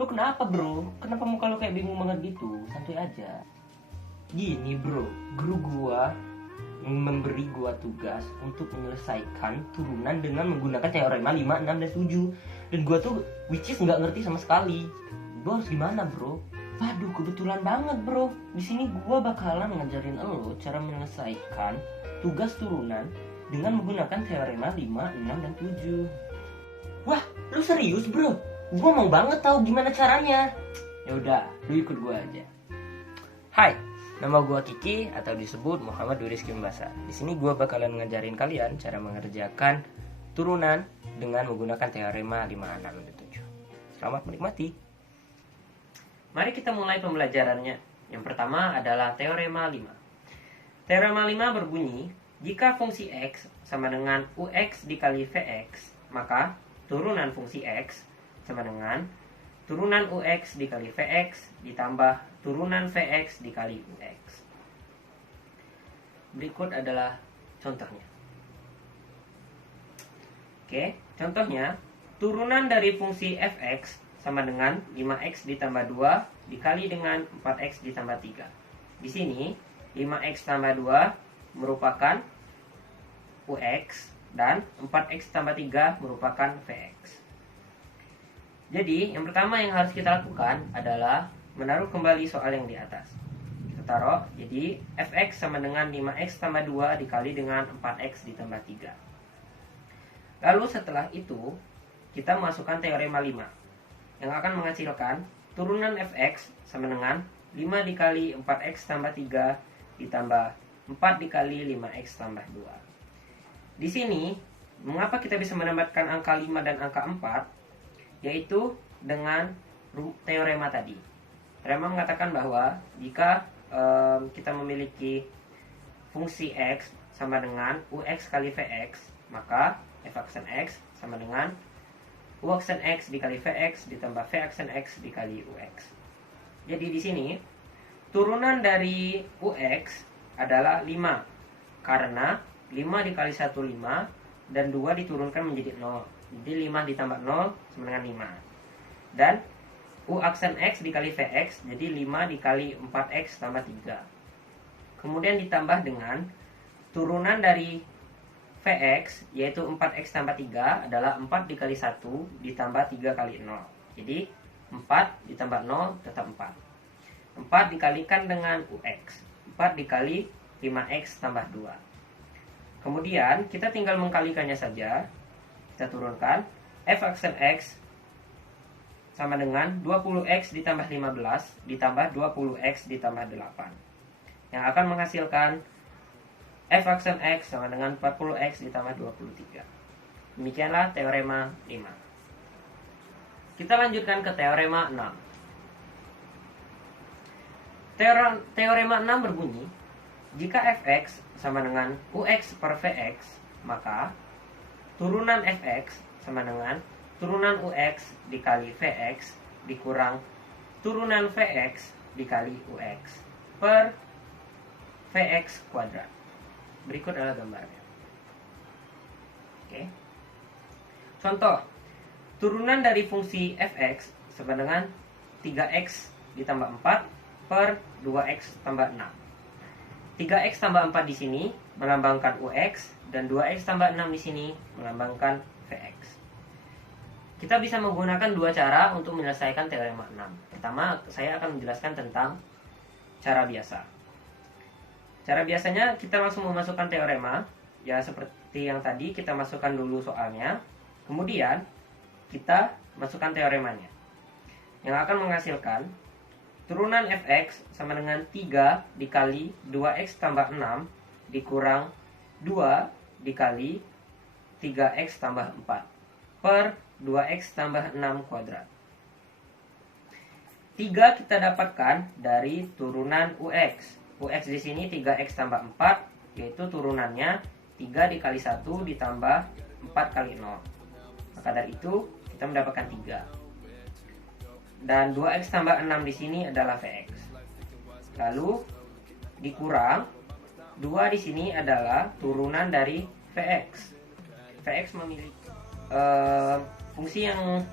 Lu kenapa bro? Kenapa muka lu kayak bingung banget gitu? Santuy aja. Gini bro, guru gua memberi gua tugas untuk menyelesaikan turunan dengan menggunakan teorema 5, 6, dan 7. Dan gua tuh which is nggak ngerti sama sekali. Gua harus gimana bro? Waduh, kebetulan banget bro. Di sini gua bakalan ngajarin lo cara menyelesaikan tugas turunan dengan menggunakan teorema 5, 6, dan 7. Wah, lu serius bro? Gua mau banget tahu gimana caranya. Ya udah, lu ikut gua aja. Hai, nama gua Kiki atau disebut Muhammad Dwi Rizky Mbasa. Di sini gua bakalan ngajarin kalian cara mengerjakan turunan dengan menggunakan teorema 5, 6, dan 7. Selamat menikmati. Mari kita mulai pembelajarannya. Yang pertama adalah teorema 5. Teorema 5 berbunyi, jika fungsi x sama dengan ux dikali vx, maka turunan fungsi x sama dengan turunan ux dikali vx ditambah turunan vx dikali ux. Berikut adalah contohnya. Oke, contohnya turunan dari fungsi fx sama dengan 5x ditambah 2 dikali dengan 4x ditambah 3. Di sini 5x tambah 2 merupakan ux dan 4x tambah 3 merupakan vx. Jadi, yang pertama yang harus kita lakukan adalah menaruh kembali soal yang di atas. Kita taruh, jadi fx sama dengan 5x tambah 2 dikali dengan 4x ditambah 3. Lalu setelah itu, kita masukkan teorema 5 yang akan menghasilkan turunan fx sama dengan 5 dikali 4x tambah 3 ditambah 4 dikali 5x tambah 2. Di sini, mengapa kita bisa mendapatkan angka 5 dan angka 4? Yaitu dengan teorema tadi. Teorema mengatakan bahwa jika kita memiliki fungsi x sama dengan ux kali vx, maka f aksen x sama dengan u aksen x dikali vx ditambah v aksen x dikali ux. Jadi di sini turunan dari ux adalah 5 karena 5 dikali 1 5 dan 2 diturunkan menjadi 0. Jadi 5 ditambah 0 sama dengan 5. Dan u aksen x dikali vx, jadi 5 dikali 4x tambah 3. Kemudian ditambah dengan turunan dari vx, yaitu 4x tambah 3 adalah 4 dikali 1 ditambah 3 kali 0. Jadi 4 ditambah 0 tetap 4. 4 dikalikan dengan ux, 4 dikali 5x tambah 2. Kemudian kita tinggal mengkalikannya saja. Kita turunkan f aksen x sama dengan 20x ditambah 15 ditambah 20x ditambah 8, yang akan menghasilkan f aksen x sama dengan 40x ditambah 23. Demikianlah teorema 5. Kita lanjutkan ke teorema 6. Teorema 6 berbunyi, jika fx sama dengan ux per vx, maka turunan fx sama dengan turunan ux dikali vx dikurang turunan vx dikali ux per vx kuadrat. Berikut adalah gambarnya. Oke. Contoh, turunan dari fungsi fx sama dengan 3x ditambah 4 per 2x tambah 6. 3x tambah 4 di sini melambangkan ux dan 2x tambah 6 di sini melambangkan vx. Kita bisa menggunakan dua cara untuk menyelesaikan teorema 6. Pertama, saya akan menjelaskan tentang cara biasa. Cara biasanya kita langsung memasukkan teorema, ya seperti yang tadi kita masukkan dulu soalnya, kemudian kita masukkan teoremanya, yang akan menghasilkan turunan fx sama dengan 3 dikali 2x tambah 6 dikurang 2 dikali 3x tambah 4 per 2x tambah 6 kuadrat. 3 kita dapatkan dari turunan ux. Ux di sini 3x tambah 4, yaitu turunannya 3 dikali 1 ditambah 4 kali 0. Maka dari itu kita mendapatkan 3. Dan 2x tambah 6 di sini adalah vx. Lalu dikurang 2 di sini adalah turunan dari vx. Vx memiliki fungsi yang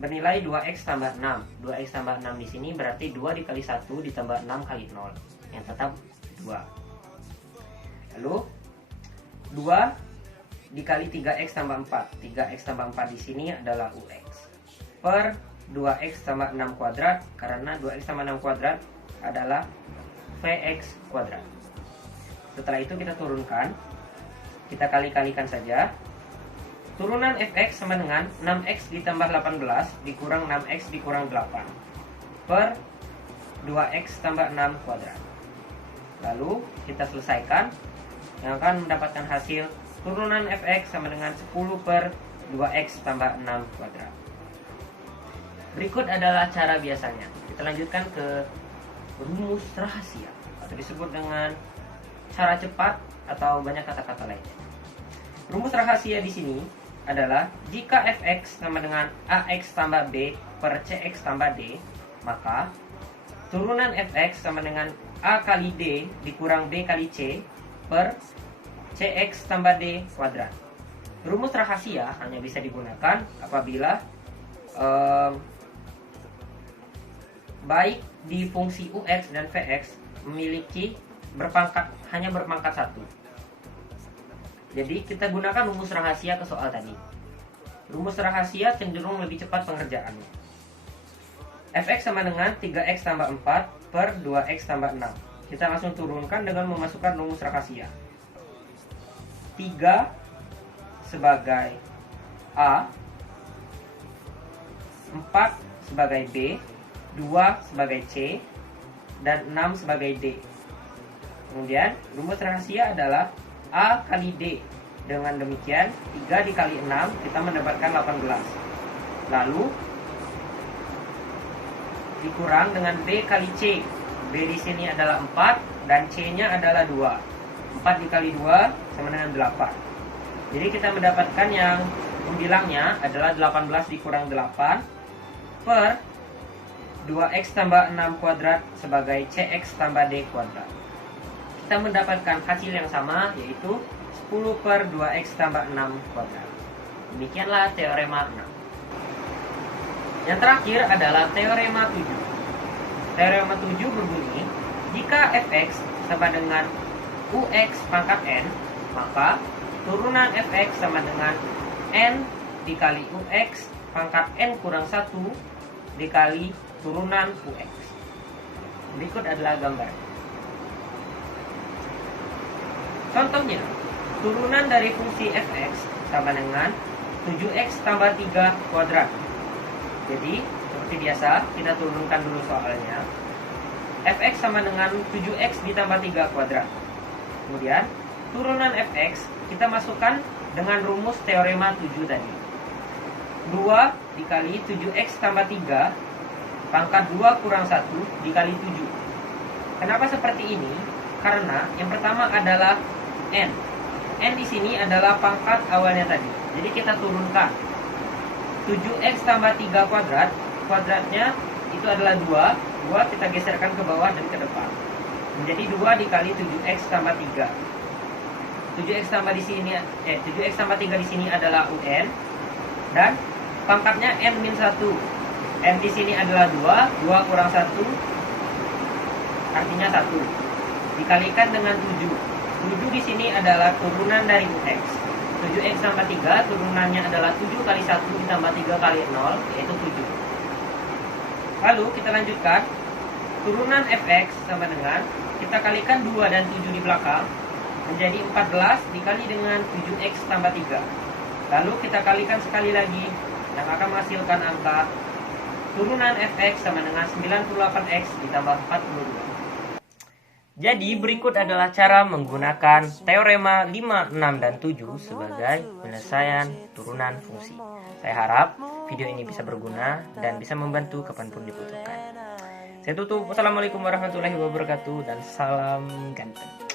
bernilai 2x tambah 6. 2x tambah 6 di sini berarti 2 dikali 1 ditambah 6 kali 0, yang tetap 2. Lalu 2 dikali 3x tambah 4. 3x tambah 4 di sini adalah ux. Per 2x tambah 6 kuadrat, karena 2x tambah 6 kuadrat adalah vx kuadrat. Setelah itu kita turunkan, kita kali-kalikan saja. Turunan fx sama dengan 6x ditambah 18 dikurang 6x dikurang 8 per 2x tambah 6 kuadrat. Lalu kita selesaikan, yang akan mendapatkan hasil turunan fx sama dengan 10 per 2x tambah 6 kuadrat. Berikut adalah cara biasanya. Kita lanjutkan ke rumus rahasia, atau disebut dengan cara cepat atau banyak kata-kata lainnya. Rumus rahasia di sini adalah jika fx sama dengan ax tambah b per cx tambah d, maka turunan fx sama dengan a kali d dikurang b kali c per cx tambah d kuadrat. Rumus rahasia hanya bisa digunakan apabila baik di fungsi ux dan vx memiliki hanya berpangkat 1. Jadi kita gunakan rumus rahasia ke soal tadi. Rumus rahasia cenderung lebih cepat pengerjaannya. Fx sama dengan 3x tambah 4 per 2x tambah 6. Kita langsung turunkan dengan memasukkan rumus rahasia. 3 sebagai A, 4 sebagai B, 2 sebagai C, dan 6 sebagai D. Kemudian rumus rahasia adalah A kali D. Dengan demikian 3 dikali 6 kita mendapatkan 18. Lalu dikurang dengan B kali C. B di sini adalah 4 dan C-nya adalah 2. 4 dikali 2 sama dengan 8. Jadi kita mendapatkan yang pembilangnya adalah 18 dikurang 8 per 2x tambah 6 kuadrat sebagai cx tambah d kuadrat. Kita mendapatkan hasil yang sama, yaitu 10 per 2x tambah 6 kuadrat. Demikianlah teorema 6. Yang terakhir adalah teorema 7. Teorema 7 berbunyi, jika fx sama dengan ux pangkat n, maka turunan fx sama dengan n dikali ux pangkat n kurang 1 dikali turunan ux. Berikut adalah gambar. Contohnya, turunan dari fungsi fx sama dengan 7x tambah 3 kuadrat. Jadi, seperti biasa, kita turunkan dulu soalnya. Fx sama dengan 7x ditambah 3 kuadrat. Kemudian, turunan fx kita masukkan dengan rumus teorema 7 tadi. 2 dikali 7x tambah 3 pangkat 2 kurang 1 dikali 7. Kenapa seperti ini? Karena yang pertama adalah n. N di sini adalah pangkat awalnya tadi. Jadi kita turunkan 7x tambah 3 kuadrat. Kuadratnya itu adalah 2. 2 kita geserkan ke bawah dan ke depan. Menjadi 2 dikali 7x tambah 3. 7x tambah 3 di sini adalah un. Dan pangkatnya n-1. N di sini adalah 2. 2 kurang 1 artinya 1. Dikalikan dengan 7. 7 di sini adalah turunan dari ux. 7x tambah 3 turunannya adalah 7 kali 1 ditambah 3 kali 0, yaitu 7. Lalu kita lanjutkan. Turunan fx sama dengan, kita kalikan 2 dan 7 di belakang, menjadi 14 dikali dengan 7x tambah 3. Lalu kita kalikan sekali lagi, yang akan menghasilkan angka turunan fx sama dengan 98x ditambah 42. Jadi berikut adalah cara menggunakan teorema 5, 6, dan 7 sebagai penyelesaian turunan fungsi. Saya harap video ini bisa berguna dan bisa membantu kapanpun dibutuhkan. Saya tutup. Wassalamualaikum warahmatullahi wabarakatuh dan salam ganteng.